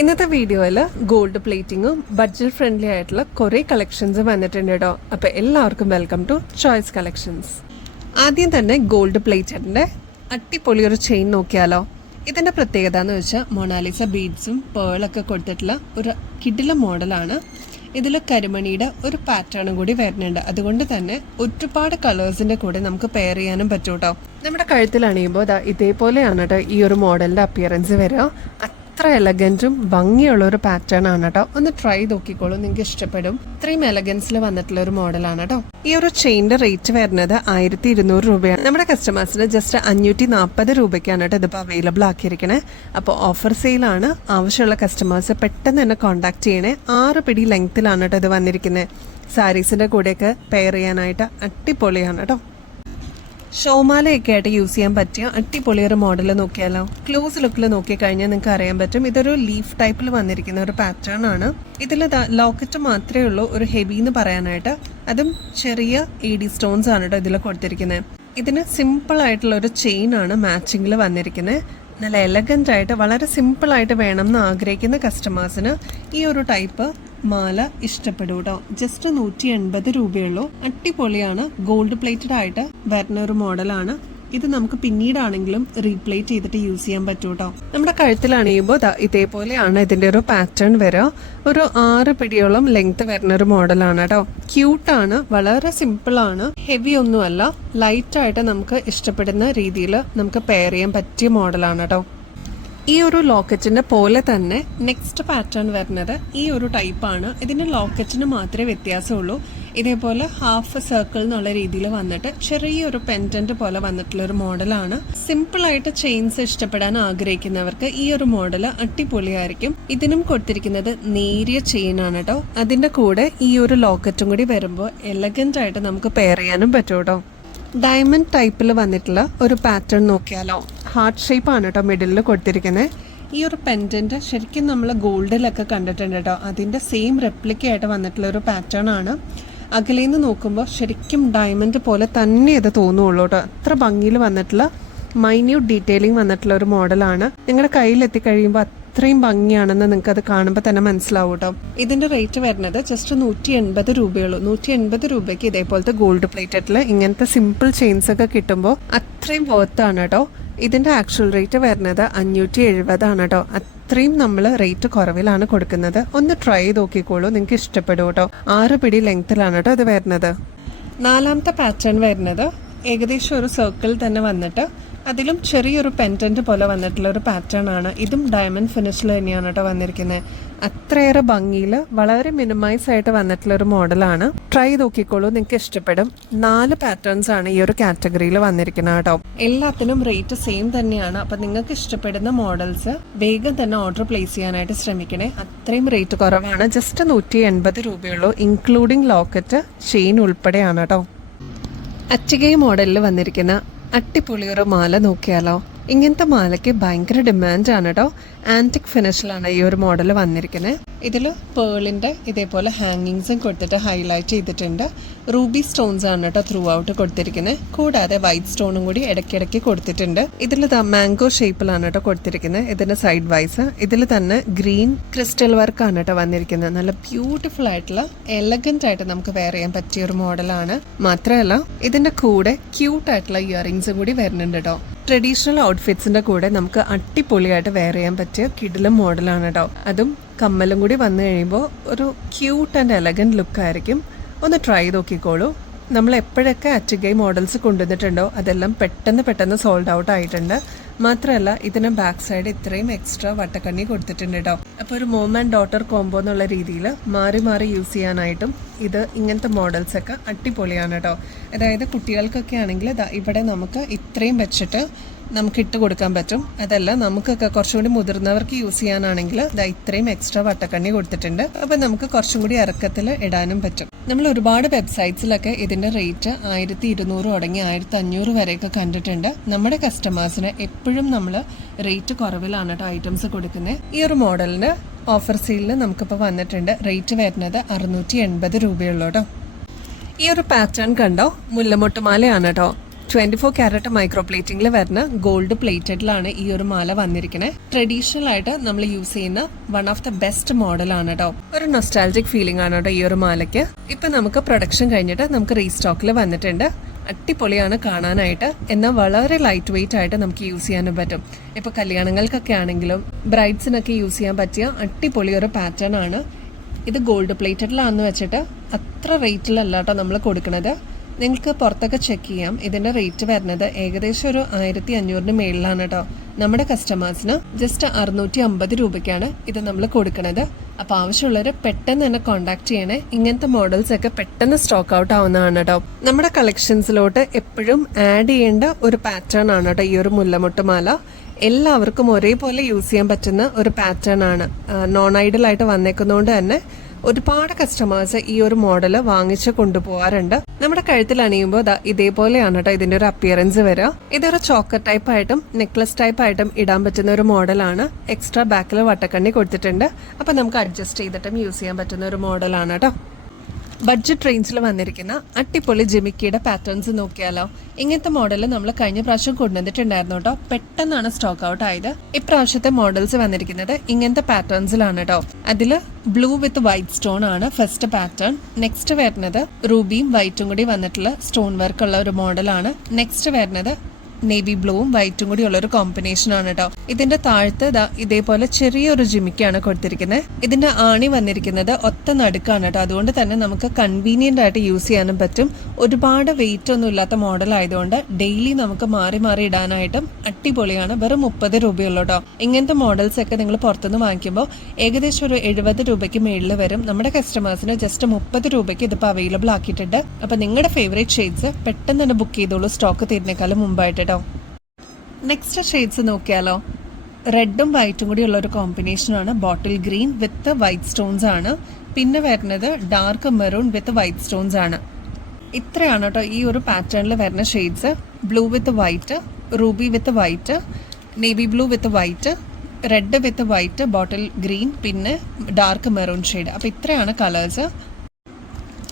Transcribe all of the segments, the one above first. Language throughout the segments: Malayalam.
ഇന്നത്തെ വീഡിയോയിൽ ഗോൾഡ് പ്ലേറ്റിങ്ങും ബഡ്ജറ്റ് ഫ്രണ്ട്ലി ആയിട്ടുള്ള കുറേ കളക്ഷൻസ് വന്നിട്ടുണ്ട് കേട്ടോ. അപ്പോൾ എല്ലാവർക്കും വെൽക്കം ടു ചോയ്സ് കളക്ഷൻസ്. ആദ്യം തന്നെ ഗോൾഡ് പ്ലേറ്റഡിൻ്റെ അടിപൊളി ഒരു ചെയിൻ നോക്കിയാലോ. ഇതിൻ്റെ പ്രത്യേകത എന്ന് വെച്ചാൽ മൊണാലിസ ബീഡ്സും പേളൊക്കെ കൊടുത്തിട്ടുള്ള ഒരു കിടില മോഡലാണ്. ഇതിൽ കരിമണിയുടെ ഒരു പാറ്റേണും കൂടി വരുന്നുണ്ട്. അതുകൊണ്ട് തന്നെ ഒരുപാട് കളേഴ്സിൻ്റെ കൂടെ നമുക്ക് പെയർ ചെയ്യാനും പറ്റും കേട്ടോ. നമ്മുടെ കഴുത്തിൽ അണിയുമ്പോൾ ഇതേപോലെയാണ് കേട്ടോ ഈ ഒരു മോഡലിൻ്റെ അപ്പിയറൻസ് വരിക. അത്ര എലഗൻറ്റും ഭംഗിയുള്ള ഒരു പാറ്റേൺ ആണ് കേട്ടോ. ഒന്ന് ട്രൈ നോക്കിക്കോളൂ, നിങ്ങൾക്ക് ഇഷ്ടപ്പെടും. ഇത്രയും എലഗൻസിൽ വന്നിട്ടുള്ള ഒരു മോഡലാണ് കേട്ടോ. ഈ ഒരു ചെയിൻ്റെ റേറ്റ് വരുന്നത് 1200 രൂപയാണ്. നമ്മുടെ കസ്റ്റമേഴ്സിന് ജസ്റ്റ് 540 രൂപയ്ക്കാണ് കേട്ടോ ഇതിപ്പോൾ അവൈലബിൾ ആക്കിയിരിക്കണേ. അപ്പോൾ ഓഫർ സെയിലാണ്. ആവശ്യമുള്ള കസ്റ്റമേഴ്സ് പെട്ടെന്ന് തന്നെ കോൺടാക്ട് ചെയ്യണേ. 6 പിടി ലെങ്ത്തിലാണ് കേട്ടോ ഇത് വന്നിരിക്കുന്നത്. സാരീസിൻ്റെ കൂടെയൊക്കെ പെയർ ചെയ്യാനായിട്ട് അടിപൊളിയാണ് കേട്ടോ. ഷോമാലയൊക്കെ ആയിട്ട് യൂസ് ചെയ്യാൻ പറ്റിയ അടിപൊളി ഒരു മോഡൽ നോക്കിയാലോ. ക്ലോസ് ലുക്കിൽ നോക്കിക്കഴിഞ്ഞാൽ നിങ്ങൾക്ക് അറിയാൻ പറ്റും ഇതൊരു ലീഫ് ടൈപ്പിൽ വന്നിരിക്കുന്ന ഒരു പാറ്റേൺ ആണ്. ഇതിൽ ലോക്കറ്റ് മാത്രമേ ഉള്ളൂ ഒരു ഹെവി എന്ന് പറയാനായിട്ട്. അതും ചെറിയ AD സ്റ്റോൺസ് ആണ് കേട്ടോ ഇതിൽ കൊടുത്തിരിക്കുന്നത്. ഇതിന് സിമ്പിൾ ആയിട്ടുള്ള ഒരു ചെയിൻ ആണ് മാച്ചിങ്ങിൽ വന്നിരിക്കുന്നത്. നല്ല എലഗൻ്റ് ആയിട്ട് വളരെ സിമ്പിളായിട്ട് വേണം എന്ന് ആഗ്രഹിക്കുന്ന കസ്റ്റമേഴ്സിന് ഈ ഒരു ടൈപ്പ് മാല ഇഷ്ടപ്പെടും കേട്ടോ. ജസ്റ്റ് 180 രൂപയുള്ളൂ. അടിപൊളിയാണ്. ഗോൾഡ് പ്ലേറ്റഡ് ആയിട്ട് വരുന്ന ഒരു മോഡലാണ്. ഇത് നമുക്ക് പിന്നീടാണെങ്കിലും റീപ്ലേറ്റ് ചെയ്തിട്ട് യൂസ് ചെയ്യാൻ പറ്റും കേട്ടോ. നമ്മുടെ കഴുത്തിൽ അണിയുമ്പോൾ ഇതേപോലെയാണ് ഇതിന്റെ ഒരു പാറ്റേൺ വരിക. ഒരു 6 പിടിയോളം ലെങ്ത് വരുന്ന ഒരു മോഡലാണ് കേട്ടോ. ക്യൂട്ടാണ്, വളരെ സിമ്പിൾ ആണ്, ഹെവി ഒന്നുമല്ല. ലൈറ്റ് ആയിട്ട് നമുക്ക് ഇഷ്ടപ്പെടുന്ന രീതിയിൽ നമുക്ക് പെയർ ചെയ്യാൻ പറ്റിയ മോഡലാണ് കേട്ടോ. ഈ ഒരു ലോക്കറ്റിന്റെ പോലെ തന്നെ നെക്സ്റ്റ് പാറ്റേൺ വരുന്നത് ഈ ഒരു ടൈപ്പാണ്. ഇതിന്റെ ലോക്കറ്റിന് മാത്രമേ വ്യത്യാസമുള്ളൂ. ഇതേപോലെ ഹാഫ് സർക്കിൾ എന്നുള്ള രീതിയിൽ വന്നിട്ട് ചെറിയൊരു പെൻഡന്റ് പോലെ വന്നിട്ടുള്ള ഒരു മോഡലാണ്. സിമ്പിൾ ആയിട്ട് ചെയിൻസ് ഇഷ്ടപ്പെടാൻ ആഗ്രഹിക്കുന്നവർക്ക് ഈ ഒരു മോഡൽ അടിപൊളിയായിരിക്കും. ഇതിനും കൊടുത്തിരിക്കുന്നത് നേരിയ ചെയിൻ ആണ് കേട്ടോ. അതിന്റെ കൂടെ ഈ ഒരു ലോക്കറ്റും കൂടി വരുമ്പോൾ എലഗന്റ് ആയിട്ട് നമുക്ക് പെയർ ചെയ്യാനും പറ്റും കേട്ടോ. ഡയമണ്ട് ടൈപ്പിൽ വന്നിട്ടുള്ള ഒരു പാറ്റേൺ നോക്കിയാലോ. ഹാർട്ട് ഷേപ്പ് ആണ് കേട്ടോ മിഡിലിൽ കൊടുത്തിരിക്കുന്നത്. ഈ ഒരു പെൻഡന്റ് ശരിക്കും നമ്മൾ ഗോൾഡിലൊക്കെ കണ്ടിട്ടുണ്ട് കേട്ടോ. അതിൻ്റെ സെയിം റെപ്ലിക്കയായിട്ട് വന്നിട്ടുള്ള ഒരു പാറ്റേൺ ആണ്. അകലേന്ന് നോക്കുമ്പോൾ ശരിക്കും ഡയമണ്ട് പോലെ തന്നെ ഇത് തോന്നുള്ളൂ കേട്ടോ. അത്ര ഭംഗിയിൽ വന്നിട്ടുള്ള മൈന്യൂട്ട് ഡീറ്റെയിലിംഗ് വന്നിട്ടുള്ള ഒരു മോഡലാണ്. നിങ്ങളുടെ കയ്യിലെത്തി കഴിയുമ്പോൾ അത്രയും ഭംഗിയാണെന്ന് നിങ്ങൾക്ക് അത് കാണുമ്പോൾ തന്നെ മനസ്സിലാവും കേട്ടോ. ഇതിന്റെ റേറ്റ് വരുന്നത് ജസ്റ്റ് 180 രൂപയുള്ളൂ. 180 രൂപയ്ക്ക് ഇതേപോലത്തെ ഗോൾഡ് പ്ലേറ്റഡിൽ ഇങ്ങനത്തെ സിമ്പിൾ ചെയിൻസ് ഒക്കെ കിട്ടുമ്പോൾ അത്രയും വർത്താണ് കേട്ടോ. ഇതിന്റെ ആക്ച്വൽ റേറ്റ് വരുന്നത് 570 ആണ് കേട്ടോ. അത്രയും നമ്മൾ റേറ്റ് കുറവിലാണ് കൊടുക്കുന്നത്. ഒന്ന് ട്രൈ ചെയ്ത് നോക്കിക്കോളൂ, നിങ്ങൾക്ക് ഇഷ്ടപ്പെടും കേട്ടോ. 6 പിടി ലെങ്ത്തിലാണ് കേട്ടോ ഇത് വരുന്നത്. 4ാമത്തെ പാറ്റേൺ വരുന്നത് ഏകദേശം ഒരു സർക്കിൾ തന്നെ വന്നിട്ട് അതിലും ചെറിയൊരു പെൻഡന്റ് പോലെ വന്നിട്ടുള്ള ഒരു പാറ്റേൺ ആണ്. ഇതും ഡയമണ്ട് ഫിനിഷിൽ തന്നെയാണ് കേട്ടോ വന്നിരിക്കുന്നത്. അത്രയേറെ ഭംഗിയിൽ വളരെ മിനിമൈസ് ആയിട്ട് വന്നിട്ടുള്ള ഒരു മോഡലാണ്. ട്രൈ നോക്കിക്കോളൂ, നിങ്ങൾക്ക് ഇഷ്ടപ്പെടും. 4 പാറ്റേൺസ് ആണ് ഈ ഒരു കാറ്റഗറിയിൽ വന്നിരിക്കുന്നത് കേട്ടോ. എല്ലാത്തിനും റേറ്റ് സെയിം തന്നെയാണ്. അപ്പം നിങ്ങൾക്ക് ഇഷ്ടപ്പെടുന്ന മോഡൽസ് വേഗം തന്നെ ഓർഡർ പ്ലേസ് ചെയ്യാനായിട്ട് ശ്രമിക്കണേ. അത്രയും റേറ്റ് കുറവാണ്. ജസ്റ്റ് 180 രൂപയുള്ളൂ, ഇൻക്ലൂഡിങ് ലോക്കറ്റ് ചെയിൻ ഉൾപ്പെടെയാണ് കേട്ടോ. അച്ചികൈ മോഡലിൽ വന്നിരിക്കുന്ന അടിപൊളി ഒരു മാല നോക്കിയാലോ. ഇങ്ങനത്തെ മാലയ്ക്ക് ഭയങ്കര ഡിമാൻഡാണ് കേട്ടോ. ആൻറ്റിക് ഫിനിഷിലാണ് ഈ ഒരു മോഡൽ വന്നിരിക്കുന്നത്. ഇതിൽ പേളിൻ്റെ ഇതേപോലെ ഹാങ്ങിങ്സും കൊടുത്തിട്ട് ഹൈലൈറ്റ് ചെയ്തിട്ടുണ്ട്. റൂബി സ്റ്റോൺസ് ആണ് കേട്ടോ ത്രൂ ഔട്ട് കൊടുത്തിരിക്കുന്നത്. കൂടാതെ വൈറ്റ് സ്റ്റോണും കൂടി ഇടയ്ക്കിടയ്ക്ക് കൊടുത്തിട്ടുണ്ട്. ഇതിൽ മാംഗോ ഷേപ്പിലാണ് കേട്ടോ കൊടുത്തിരിക്കുന്നത്. ഇതിൻ്റെ സൈഡ് വൈസ് ഇതിൽ തന്നെ ഗ്രീൻ ക്രിസ്റ്റൽ വർക്കാണ് കേട്ടോ വന്നിരിക്കുന്നത്. നല്ല ബ്യൂട്ടിഫുൾ ആയിട്ടുള്ള എലഗന്റ് ആയിട്ട് നമുക്ക് വെയർ ചെയ്യാൻ പറ്റിയ ഒരു മോഡലാണ്. മാത്രമല്ല ഇതിൻ്റെ കൂടെ ക്യൂട്ടായിട്ടുള്ള ഇയറിങ്സും കൂടി വരുന്നുണ്ട് കേട്ടോ. ട്രഡീഷണൽ ഔട്ട്ഫിറ്റ്സിന്റെ കൂടെ നമുക്ക് അടിപൊളിയായിട്ട് വെയർ ചെയ്യാൻ പറ്റിയ കിടിലം മോഡലാണ് കേട്ടോ. അതും കമ്മലും കൂടി വന്നു കഴിയുമ്പോൾ ഒരു ക്യൂട്ട് ആൻഡ് എലഗന്റ് ലുക്കായിരിക്കും. ഒന്ന് ട്രൈ നോക്കിക്കോളൂ. നമ്മൾ എപ്പോഴൊക്കെ അച്ചികൈ മോഡൽസ് കൊണ്ടുവന്നിട്ടുണ്ടോ അതെല്ലാം പെട്ടെന്ന് സോൾഡ് ഔട്ട് ആയിട്ടുണ്ട്. മാത്രമല്ല ഇതിന് ബാക്ക് സൈഡ് ഇത്രയും എക്സ്ട്രാ വട്ടക്കണ്ണി കൊടുത്തിട്ടുണ്ട് കേട്ടോ. അപ്പോൾ ഒരു മോം ആൻഡ് ഡോട്ടർ കോംബോ എന്നുള്ള രീതിയിൽ മാറി യൂസ് ചെയ്യാനായിട്ടും ഇത് ഇങ്ങനത്തെ മോഡൽസൊക്കെ അടിപൊളിയാണ് കേട്ടോ. അതായത് കുട്ടികൾക്കൊക്കെ ആണെങ്കിൽ ഇവിടെ നമുക്ക് ഇത്രയും വെച്ചിട്ട് നമുക്ക് ഇട്ട് കൊടുക്കാൻ പറ്റും. അതല്ല നമുക്കൊക്കെ കുറച്ചും കൂടി മുതിർന്നവർക്ക് യൂസ് ചെയ്യാനാണെങ്കിൽ ഇത്രയും എക്സ്ട്രാ വട്ടക്കണ്ണി കൊടുത്തിട്ടുണ്ട്. അപ്പം നമുക്ക് കുറച്ചും കൂടി ഇറക്കത്തിൽ ഇടാനും പറ്റും. നമ്മൾ ഒരുപാട് വെബ്സൈറ്റ്സിലൊക്കെ ഇതിൻ്റെ റേറ്റ് 1200 തുടങ്ങി 1500 വരെയൊക്കെ കണ്ടിട്ടുണ്ട്. നമ്മുടെ കസ്റ്റമേഴ്സിന് എപ്പോഴും നമ്മൾ റേറ്റ് കുറവിലാണ് കേട്ടോ ഐറ്റംസ് കൊടുക്കുന്നത്. ഈ ഒരു മോഡലിന് ഓഫർ സെയിലിൽ നമുക്കിപ്പോൾ വന്നിട്ടുണ്ട്. റേറ്റ് വരുന്നത് 680 രൂപയുള്ളൂ കേട്ടോ. ഈ ഒരു പാറ്റേൺ കണ്ടോ, മുല്ലമൊട്ടുമാലയാണ് കേട്ടോ. 24 ക്യാരറ്റ് മൈക്രോ പ്ലേറ്റിംഗിൽ വരുന്ന ഗോൾഡ് പ്ലേറ്റഡിലാണ് ഈ ഒരു മാല വന്നിരിക്കുന്നത്. ട്രഡീഷണൽ ആയിട്ട് നമ്മൾ യൂസ് ചെയ്യുന്ന വൺ ഓഫ് ദ ബെസ്റ്റ് മോഡലാണ് കേട്ടോ. ഒരു നൊസ്റ്റാൾജിക് ഫീലിംഗ് ആണ് കേട്ടോ ഈ ഒരു മാലയ്ക്ക്. ഇപ്പൊ നമുക്ക് പ്രൊഡക്ഷൻ കഴിഞ്ഞിട്ട് നമുക്ക് റീസ്റ്റോക്കിൽ വന്നിട്ടുണ്ട്. അടിപൊളിയാണ് കാണാനായിട്ട്, എന്നാൽ വളരെ ലൈറ്റ് വെയിറ്റ് ആയിട്ട് നമുക്ക് യൂസ് ചെയ്യാനും പറ്റും. ഇപ്പൊ കല്യാണങ്ങൾക്കൊക്കെ ആണെങ്കിലും ബ്രൈഡ്സിനൊക്കെ യൂസ് ചെയ്യാൻ പറ്റിയ അടിപൊളി ഒരു പാറ്റേൺ ആണ് ഇത്. ഗോൾഡ് പ്ലേറ്റഡിലാണെന്ന് വെച്ചിട്ട് അത്ര റേറ്റിലല്ല കേട്ടോ നമ്മൾ കൊടുക്കുന്നത്. നിങ്ങൾക്ക് പുറത്തൊക്കെ ചെക്ക് ചെയ്യാം. ഇതിന്റെ റേറ്റ് വരുന്നത് ഏകദേശം ഒരു 1500 മേളിലാണ് കേട്ടോ. നമ്മുടെ കസ്റ്റമേഴ്സിന് ജസ്റ്റ് 650 രൂപയ്ക്കാണ് ഇത് നമ്മൾ കൊടുക്കുന്നത്. അപ്പോൾ ആവശ്യമുള്ളവർ പെട്ടെന്ന് തന്നെ കോൺടാക്ട് ചെയ്യണേ. ഇങ്ങനത്തെ മോഡൽസ് ഒക്കെ പെട്ടെന്ന് സ്റ്റോക്ക് ഔട്ട് ആവുന്നതാണ് കേട്ടോ. നമ്മുടെ കളക്ഷൻസിലോട്ട് എപ്പോഴും ആഡ് ചെയ്യേണ്ട ഒരു പാറ്റേൺ ആണ് കേട്ടോ ഈ ഒരു മുല്ലമുട്ടുമാല. എല്ലാവർക്കും ഒരേപോലെ യൂസ് ചെയ്യാൻ പറ്റുന്ന ഒരു പാറ്റേൺ ആണ്. നോൺ ഐഡൽ ആയിട്ട് വന്നേക്കുന്നതുകൊണ്ട് തന്നെ ഒരുപാട് കസ്റ്റമേഴ്സ് ഈ ഒരു മോഡല് വാങ്ങിച്ച് കൊണ്ടുപോകാറുണ്ട്. നമ്മുടെ കഴുത്തിൽ അണിയുമ്പോൾ ഇതേപോലെയാണ് കേട്ടോ ഇതിന്റെ ഒരു അപ്പിയറൻസ് വരിക. ഇതൊരു ചോക്കർ ടൈപ്പ് ആയിട്ടും നെക്ലസ് ടൈപ്പ് ആയിട്ടും ഇടാൻ പറ്റുന്ന ഒരു മോഡലാണ്. എക്സ്ട്രാ ബാക്കിൽ വട്ടക്കണ്ണി കൊടുത്തിട്ടുണ്ട്. അപ്പൊ നമുക്ക് അഡ്ജസ്റ്റ് ചെയ്തിട്ടും യൂസ് ചെയ്യാൻ പറ്റുന്ന ഒരു മോഡലാണ് കേട്ടോ. ബഡ്ജറ്റ് റേഞ്ചിൽ വന്നിരിക്കുന്ന അടിപൊളി ജിമിക്കിയുടെ പാറ്റേൺസ് നോക്കിയാലോ. ഇങ്ങനത്തെ മോഡൽ നമ്മൾ കഴിഞ്ഞ പ്രാവശ്യം കൊണ്ടുവന്നിട്ടുണ്ടായിരുന്നു കേട്ടോ. പെട്ടെന്നാണ് സ്റ്റോക്ക് ഔട്ട് ആയത്. ഇപ്രാവശ്യത്തെ മോഡൽസ് വന്നിരിക്കുന്നത് ഇങ്ങനത്തെ പാറ്റേൺസിലാണ് കേട്ടോ. അതില് ബ്ലൂ വിത്ത് വൈറ്റ് സ്റ്റോൺ ആണ് ഫസ്റ്റ് പാറ്റേൺ. നെക്സ്റ്റ് വരുന്നത് റൂബിയും വൈറ്റും കൂടി വന്നിട്ടുള്ള സ്റ്റോൺ വർക്ക് ഉള്ള ഒരു മോഡലാണ്. നെക്സ്റ്റ് വരുന്നത് നേവി ബ്ലൂവും വൈറ്റും കൂടി ഉള്ള ഒരു കോമ്പിനേഷൻ ആണ് കേട്ടോ. ഇതിന്റെ താഴത്ത് ഇതേപോലെ ചെറിയൊരു ജിമിക്കാണ് കൊടുത്തിരിക്കുന്നത്. ഇതിന്റെ ആണി വന്നിരിക്കുന്നത് ഒത്ത നടുക്കാണ് കേട്ടോ. അതുകൊണ്ട് തന്നെ നമുക്ക് കൺവീനിയന്റ് ആയിട്ട് യൂസ് ചെയ്യാനും പറ്റും. ഒരുപാട് വെയിറ്റ് ഒന്നും ഇല്ലാത്ത മോഡൽ ആയതുകൊണ്ട് ഡെയിലി നമുക്ക് മാറി മാറി ഇടാനായിട്ടും അടിപൊളിയാണ്. വെറും 30 രൂപയുള്ളൂ കേട്ടോ. ഇങ്ങനത്തെ മോഡൽസ് ഒക്കെ നിങ്ങൾ പുറത്തുനിന്ന് വാങ്ങിക്കുമ്പോൾ ഏകദേശം ഒരു 70 രൂപയ്ക്ക് മേളിൽ വരും. നമ്മുടെ കസ്റ്റമേഴ്സിന് ജസ്റ്റ് 30 രൂപയ്ക്ക് ഇതിപ്പോൾ അവൈലബിൾ ആക്കിയിട്ടുണ്ട്. അപ്പൊ നിങ്ങളുടെ ഫേവറേറ്റ് ഷെയ്ഡ്സ് പെട്ടെന്ന് തന്നെ ബുക്ക് ചെയ്തോളൂ, സ്റ്റോക്ക് തീരുന്നേക്കാളും മുമ്പായിട്ട്. നെക്സ്റ്റ് ഷെയ്ഡ്സ് നോക്കിയാലോ. റെഡും വൈറ്റും കൂടി ഉള്ള ഒരു കോമ്പിനേഷനാണ്. ബോട്ടിൽ ഗ്രീൻ വിത്ത് വൈറ്റ് സ്റ്റോൺസ് ആണ്. പിന്നെ വരുന്നത് ഡാർക്ക് മെറൂൺ വിത്ത് വൈറ്റ് സ്റ്റോൺസ് ആണ്. ഇത്രയാണ് കേട്ടോ ഈ ഒരു പാറ്റേണിൽ വരുന്ന shades. Blue with white, Ruby with white, navy blue with white, read with white, bottle green, പിന്നെ ഡാർക്ക് മെറൂൺ ഷെയ്ഡ്. അപ്പോൾ ഇത്രയാണ് കളേഴ്സ്.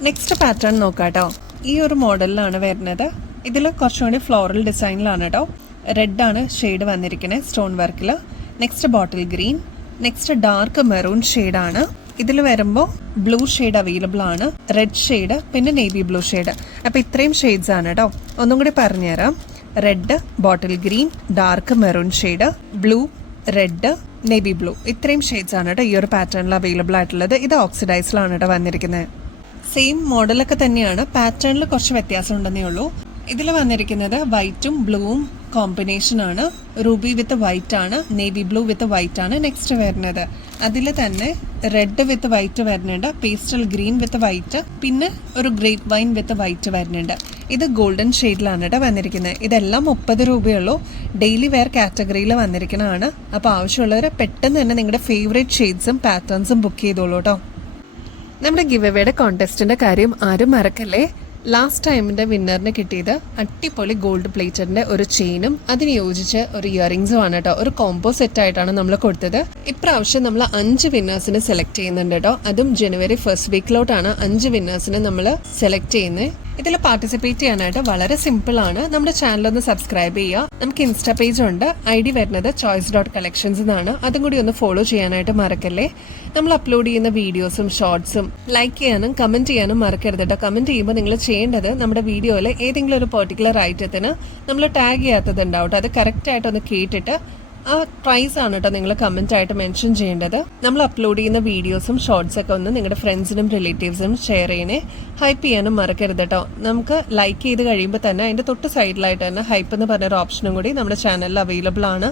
Next pattern നോക്കാട്ടോ. ഈ ഒരു മോഡലിലാണ് വരുന്നത്. ഇതിൽ കുറച്ചുകൂടി ഫ്ലോറൽ ഡിസൈനിലാണ് കേട്ടോ. റെഡാണ് ഷെയ്ഡ് വന്നിരിക്കുന്നത് സ്റ്റോൺ വർക്കിൽ. Next bottle green, next dark maroon ഷെയ്ഡാണ്. ഇതിൽ വരുമ്പോൾ ബ്ലൂ ഷെയ്ഡ് അവൈലബിൾ ആണ്, റെഡ് ഷെയ്ഡ്, പിന്നെ നേവി ബ്ലൂ ഷെയ്ഡ്. അപ്പോൾ ഇത്രയും ഷെയ്ഡ്സ് ആണ് കേട്ടോ. ഒന്നും കൂടി പറഞ്ഞുതരാം. Red, bottle green, dark maroon shade, blue, red, navy blue, ഇത്രയും ഷെയ്ഡ്സ് ആണ് കേട്ടോ ഈ ഒരു പാറ്റേണിൽ അവൈലബിൾ ആയിട്ടുള്ളത്. ഇത് ഓക്സിഡൈസിലാണ് കേട്ടോ വന്നിരിക്കുന്നത്. സെയിം മോഡലൊക്കെ തന്നെയാണ്, പാറ്റേണിൽ കുറച്ച് വ്യത്യാസം ഉണ്ടെന്നേ ഉള്ളൂ. ഇതിൽ വന്നിരിക്കുന്നത് വൈറ്റും ബ്ലൂവും കോമ്പിനേഷൻ ആണ്. റൂബി വിത്ത് വൈറ്റ് ആണ്, നേവി ബ്ലൂ വിത്ത് വൈറ്റ് ആണ് നെക്സ്റ്റ് വരുന്നത്. അതിൽ തന്നെ റെഡ് വിത്ത് വൈറ്റ് വരുന്നുണ്ട്, പേസ്റ്റൽ ഗ്രീൻ വിത്ത് വൈറ്റ്, പിന്നെ ഒരു ഗ്രേപ്പ് വൈൻ വിത്ത് വൈറ്റ് വരുന്നുണ്ട്. ഇത് ഗോൾഡൻ ഷെയ്ഡിലാണ് കേട്ടോ വന്നിരിക്കുന്നത്. ഇതെല്ലാം 30 രൂപയുള്ളൂ. ഡെയിലി വെയർ കാറ്റഗറിയിൽ വന്നിരിക്കുന്നതാണ്. അപ്പോൾ ആവശ്യമുള്ളവർ പെട്ടെന്ന് തന്നെ നിങ്ങളുടെ ഫേവറേറ്റ് ഷെയ്ഡ്സും പാറ്റേൺസും ബുക്ക് ചെയ്തോളൂ കേട്ടോ. നമ്മുടെ ഗിവ് എവേയുടെ കോൺടെസ്റ്റിന്റെ കാര്യം ആരും മറക്കല്ലേ. ലാസ്റ്റ് ടൈമിന്റെ വിന്നറിന് കിട്ടിയത് അടിപൊളി ഗോൾഡ് പ്ലേറ്റഡിന്റെ ഒരു ചെയിനും അതിന് യോജിച്ച് ഒരു ഇയറിംഗ്സും ആണ് കേട്ടോ. ഒരു കോംബോ സെറ്റ് ആയിട്ടാണ് നമ്മൾ കൊടുത്തത്. ഇപ്രാവശ്യം നമ്മൾ 5 വിന്നേഴ്സിനെ സെലക്ട് ചെയ്യുന്നുണ്ട് കേട്ടോ. അതും ജനുവരി 1st വീക്കിലോട്ടാണ് 5 വിന്നേഴ്സിനെ നമ്മൾ സെലക്ട് ചെയ്യുന്നത്. ഇതിൽ പാർട്ടിസിപ്പേറ്റ് ചെയ്യാനായിട്ട് വളരെ സിമ്പിൾ ആണ്. നമ്മുടെ ചാനൽ ഒന്ന് സബ്സ്ക്രൈബ് ചെയ്യുക. നമുക്ക് ഇൻസ്റ്റാ പേജ് ഉണ്ട്. ID വരുന്നത് choice.collections എന്നാണ്. അതും കൂടി ഒന്ന് ഫോളോ ചെയ്യാനായിട്ട് മറക്കല്ലേ. നമ്മൾ അപ്ലോഡ് ചെയ്യുന്ന വീഡിയോസും ഷോർട്സും ലൈക്ക് ചെയ്യാനും കമന്റ് ചെയ്യാനും മറക്കരുത് കേട്ടോ. കമന്റ് ചെയ്യുമ്പോൾ നിങ്ങൾ ചെയ്യേണ്ടത് നമ്മുടെ വീഡിയോയിൽ ഏതെങ്കിലും ഒരു പെർട്ടിക്കുലർ ഐറ്റത്തിന് നമ്മൾ ടാഗ് ചെയ്യാത്തത് ഉണ്ടാവും. അത് കറക്റ്റ് ആയിട്ടൊന്ന് കേട്ടിട്ട് ആ പ്രൈസ് ആണ് കേട്ടോ നിങ്ങൾ കമന്റ് ആയിട്ട് മെൻഷൻ ചെയ്യേണ്ടത്. നമ്മൾ അപ്ലോഡ് ചെയ്യുന്ന വീഡിയോസും ഷോർട്സ് ഒക്കെ ഒന്ന് നിങ്ങളുടെ ഫ്രണ്ട്സിനും റിലേറ്റീവ്സിനും ഷെയർ ചെയ്യണേ. ഹൈപ്പ് ചെയ്യാനും മറക്കരുത് കേട്ടോ. നമുക്ക് ലൈക്ക് ചെയ്ത് കഴിയുമ്പോൾ തന്നെ അതിന്റെ തൊട്ട് സൈഡിലായിട്ട് തന്നെ ഹൈപ്പ് എന്ന് പറഞ്ഞൊരു ഓപ്ഷനും കൂടി നമ്മുടെ ചാനലിൽ അവൈലബിൾ ആണ്.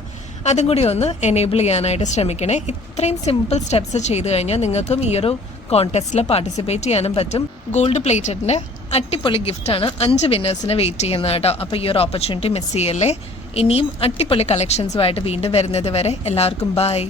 അതും കൂടി ഒന്ന് എനേബിൾ ചെയ്യാനായിട്ട് ശ്രമിക്കണേ. ഇത്രയും സിമ്പിൾ സ്റ്റെപ്സ് ചെയ്ത് കഴിഞ്ഞാൽ നിങ്ങൾക്കും ഈ ഒരു കോൺടെസ്റ്റിൽ പാർട്ടിസിപ്പേറ്റ് ചെയ്യാനും പറ്റും. ഗോൾഡ് പ്ലേറ്റഡിന്റെ അടിപൊളി ഗിഫ്റ്റാണ് 5 വിന്നേഴ്സിനെ വെയിറ്റ് ചെയ്യുന്നത് കേട്ടോ. അപ്പോൾ ഈ ഒരു ഓപ്പർച്യൂണിറ്റി മിസ് ചെയ്യല്ലേ. ഇനിയും അടിപൊളി കളക്ഷൻസുമായിട്ട് വീണ്ടും വരുന്നത് വരെ എല്ലാവർക്കും ബൈ.